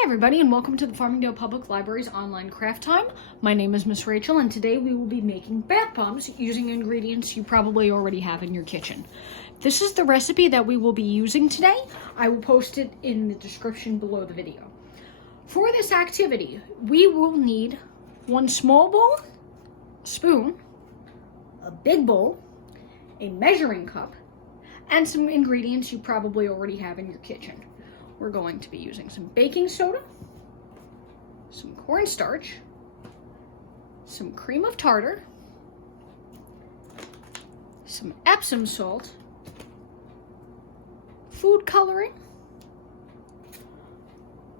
Hi everybody, and welcome to the Farmingdale Public Library's online craft time. My name is Miss Rachel, and today we will be making bath bombs using ingredients you probably already have in your kitchen. This is the recipe that we will be using today. I will post it in the description below the video. For this activity, we will need one small bowl, spoon, a big bowl, a measuring cup, and some ingredients you probably already have in your kitchen. We're going to be using some baking soda, some cornstarch, some cream of tartar, some Epsom salt, food coloring,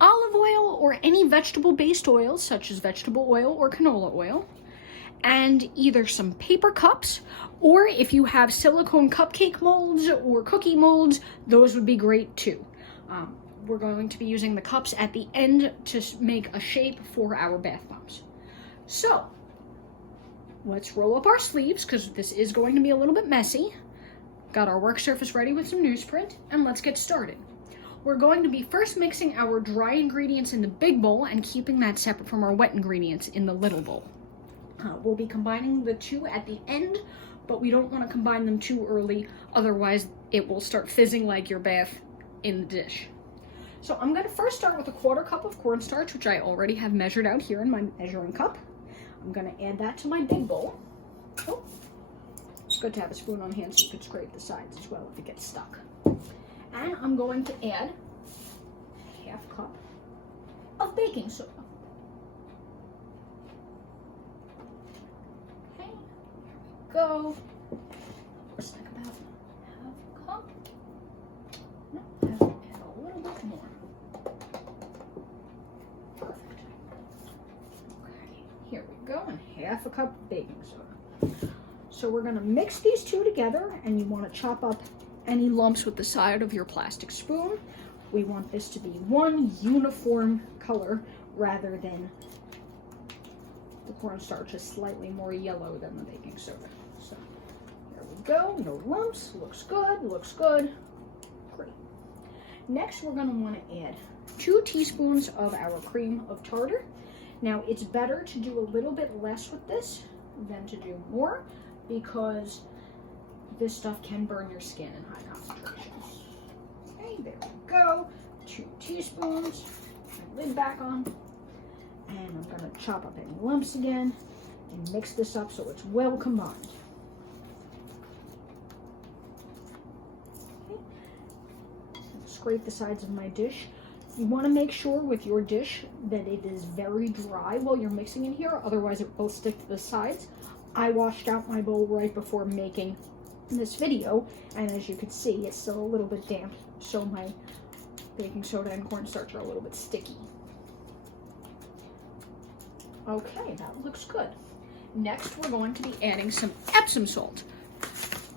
olive oil or any vegetable-based oils such as vegetable oil or canola oil, and either some paper cups, or if you have silicone cupcake molds or cookie molds, those would be great too. We're going to be using the cups at the end to make a shape for our bath bombs. So, let's roll up our sleeves because this is going to be a little bit messy. Got our work surface ready with some newsprint, and let's get started. We're going to be first mixing our dry ingredients in the big bowl and keeping that separate from our wet ingredients in the little bowl. We'll be combining the two at the end, but we don't want to combine them too early, otherwise it will start fizzing like your bath in the dish. So I'm going to first start with a 1/4 cup of cornstarch, which I already have measured out here in my measuring cup. I'm going to add that to my big bowl. Oh, it's good to have a spoon on hand so you can scrape the sides as well if it gets stuck. And I'm going to add a 1/2 cup of baking soda. Okay, here we go. Looks like about 1/2 cup. No, add a little bit more. Perfect. Okay, here we go, and 1/2 cup of baking soda. So we're going to mix these two together, and you want to chop up any lumps with the side of your plastic spoon. We want this to be one uniform color rather than the cornstarch is slightly more yellow than the baking soda. So there we go, no lumps, looks good, looks good. Great. Next, we're going to want to add 2 teaspoons of our cream of tartar. Now, it's better to do a little bit less with this than to do more because this stuff can burn your skin in high concentrations. Okay, there we go. 2 teaspoons. Lid back on. And I'm going to chop up any lumps again and mix this up so it's well combined. Okay. Scrape the sides of my dish. You want to make sure with your dish that it is very dry while you're mixing in here, otherwise it will stick to the sides. I washed out my bowl right before making this video, and as you can see, it's still a little bit damp, so my baking soda and cornstarch are a little bit sticky. Okay, that looks good. Next, we're going to be adding some Epsom salt.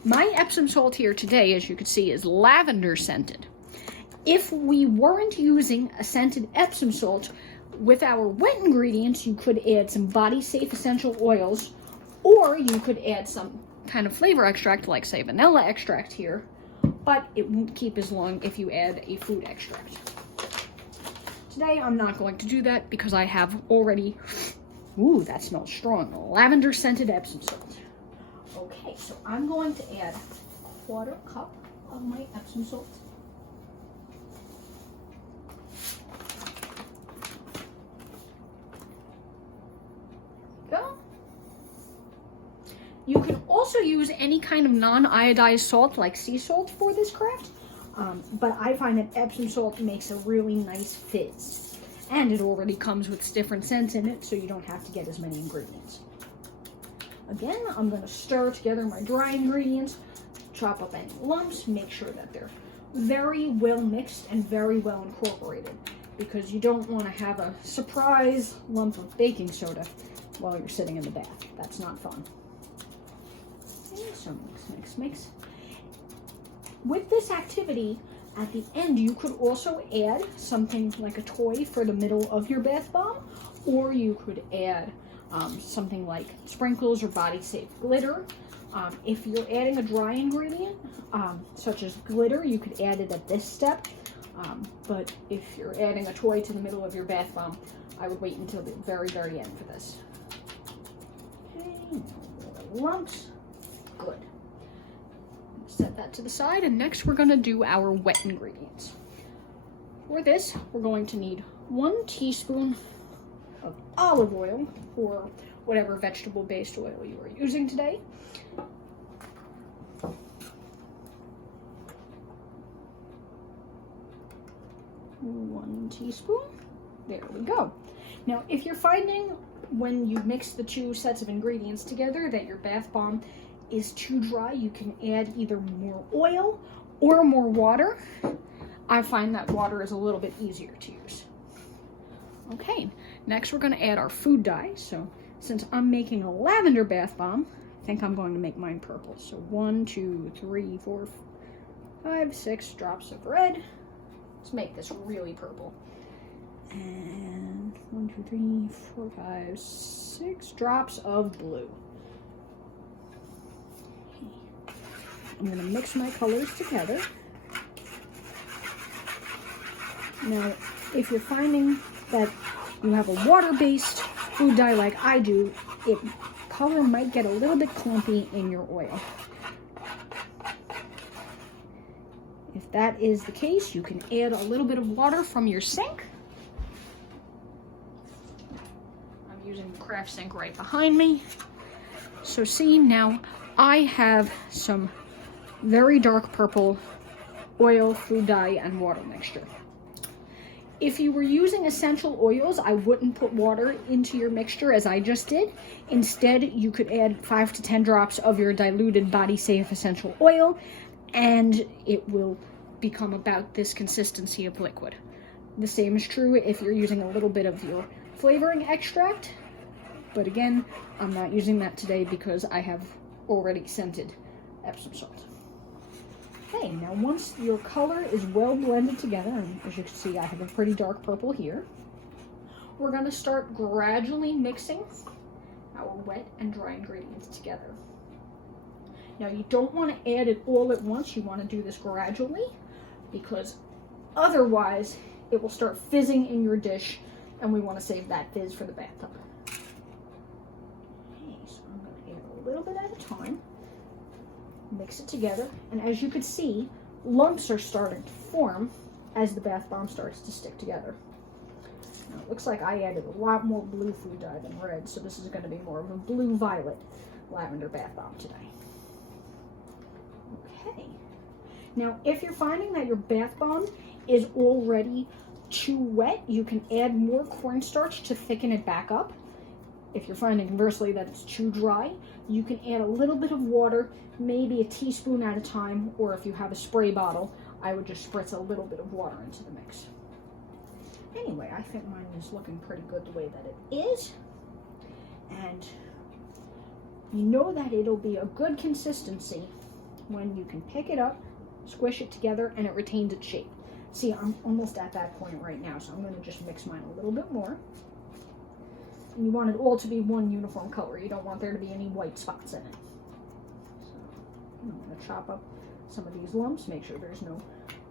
My Epsom salt here today, as you can see, is lavender scented. If we weren't using a scented Epsom salt, with our wet ingredients, you could add some body safe essential oils, or you could add some kind of flavor extract, like say vanilla extract here, but it won't keep as long if you add a food extract. Today I'm not going to do that because I have already, ooh, that smells strong, lavender scented Epsom salt. Okay, so I'm going to add a 1/4 cup of my Epsom salt. Go. You can also use any kind of non-iodized salt like sea salt for this craft, but I find that Epsom salt makes a really nice fizz. And it already comes with different scents in it, so you don't have to get as many ingredients. Again, I'm going to stir together my dry ingredients, chop up any lumps, make sure that they're very well mixed and very well incorporated, because you don't want to have a surprise lump of baking soda while you're sitting in the bath. That's not fun. So mix. With this activity, at the end, you could also add something like a toy for the middle of your bath bomb, or you could add something like sprinkles or body safe glitter. If you're adding a dry ingredient, such as glitter, you could add it at this step. But if you're adding a toy to the middle of your bath bomb, I would wait until the very, very end for this. Okay, lumps. Good. Set that to the side, and next we're going to do our wet ingredients. For this, we're going to need 1 teaspoon of olive oil, or whatever vegetable-based oil you are using today. 1 teaspoon. There we go. Now, if you're finding when you mix the 2 sets of ingredients together that your bath bomb is too dry, you can add either more oil or more water. I find that water is a little bit easier to use. Okay, next we're going to add our food dye. So since I'm making a lavender bath bomb, I think I'm going to make mine purple. So 1, 2, 3, 4, 5, 6 drops of red. Let's make this really purple. And 1, 2, 3, 4, 5, 6 drops of blue. Okay. I'm going to mix my colors together. Now, if you're finding that you have a water-based food dye like I do, color might get a little bit clumpy in your oil. If that is the case, you can add a little bit of water from your sink. I'm using the craft sink right behind me. So see, now I have some very dark purple oil, food dye, and water mixture. If you were using essential oils, I wouldn't put water into your mixture as I just did. Instead, you could add 5 to 10 drops of your diluted body safe essential oil, and it will become about this consistency of liquid. The same is true if you're using a little bit of your flavoring extract, but again, I'm not using that today because I have already scented Epsom salt. Okay, now once your color is well blended together, and as you can see, I have a pretty dark purple here, we're going to start gradually mixing our wet and dry ingredients together. Now, you don't want to add it all at once. You want to do this gradually, because otherwise it will start fizzing in your dish, and we want to save that fizz for the bathtub. Okay, so I'm going to add a little bit at a time. Mix it together, and as you can see, lumps are starting to form as the bath bomb starts to stick together. Now, it looks like I added a lot more blue food dye than red, so this is going to be more of a blue-violet lavender bath bomb today. Okay. Now, if you're finding that your bath bomb is already too wet, you can add more cornstarch to thicken it back up. If you're finding conversely that it's too dry, you can add a little bit of water, maybe a teaspoon at a time, or if you have a spray bottle, I would just spritz a little bit of water into the mix. Anyway, I think mine is looking pretty good the way that it is. And you know that it'll be a good consistency when you can pick it up, squish it together, and it retains its shape. See, I'm almost at that point right now, so I'm going to just mix mine a little bit more. And you want it all to be one uniform color. You don't want there to be any white spots in it. So I'm going to chop up some of these lumps, make sure there's no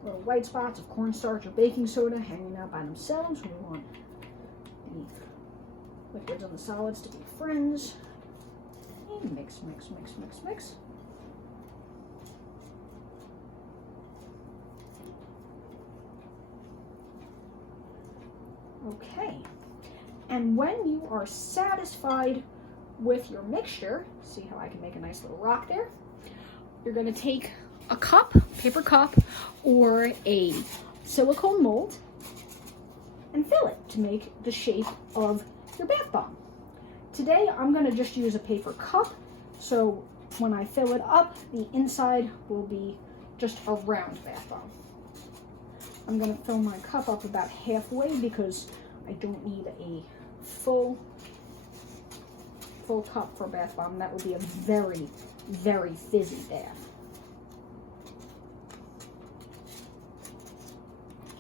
little white spots of cornstarch or baking soda hanging out by themselves. We want the liquids and the solids to be friends. And mix, mix, mix, mix, mix. Okay. And when you are satisfied with your mixture, see how I can make a nice little rock there? You're going to take a cup, paper cup, or a silicone mold and fill it to make the shape of your bath bomb. Today, I'm going to just use a paper cup, so when I fill it up, the inside will be just a round bath bomb. I'm going to fill my cup up about halfway because I don't need a full cup for a bath bomb. That would be a very, very fizzy bath.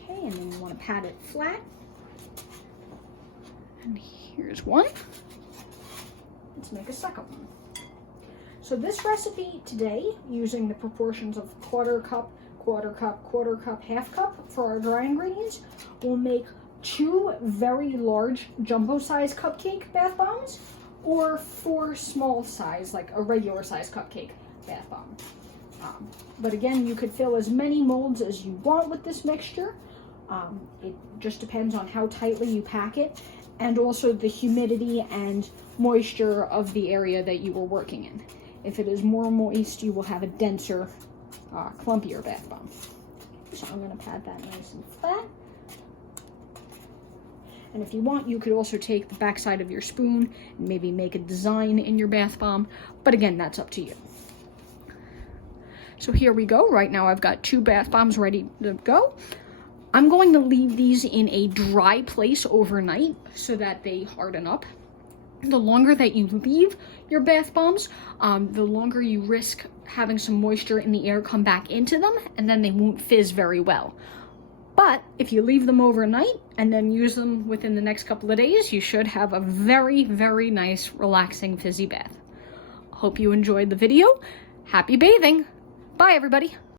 Okay, and then you want to pat it flat. And here's one. Let's make a second one. So this recipe today, using the proportions of quarter cup quarter cup, half cup for our dry ingredients, we'll make 2 very large jumbo size cupcake bath bombs, or 4 small size, like a regular size cupcake bath bomb. But again, you could fill as many molds as you want with this mixture. It just depends on how tightly you pack it, and also the humidity and moisture of the area that you are working in. If it is more moist, you will have a denser, clumpier bath bomb. So I'm going to pat that nice and flat. And if you want, you could also take the backside of your spoon and maybe make a design in your bath bomb. But again, that's up to you. So here we go. Right now I've got 2 bath bombs ready to go. I'm going to leave these in a dry place overnight so that they harden up. The longer that you leave your bath bombs, the longer you risk having some moisture in the air come back into them, and then they won't fizz very well. But if you leave them overnight and then use them within the next couple of days, you should have a very, very nice, relaxing, fizzy bath. Hope you enjoyed the video. Happy bathing! Bye, everybody!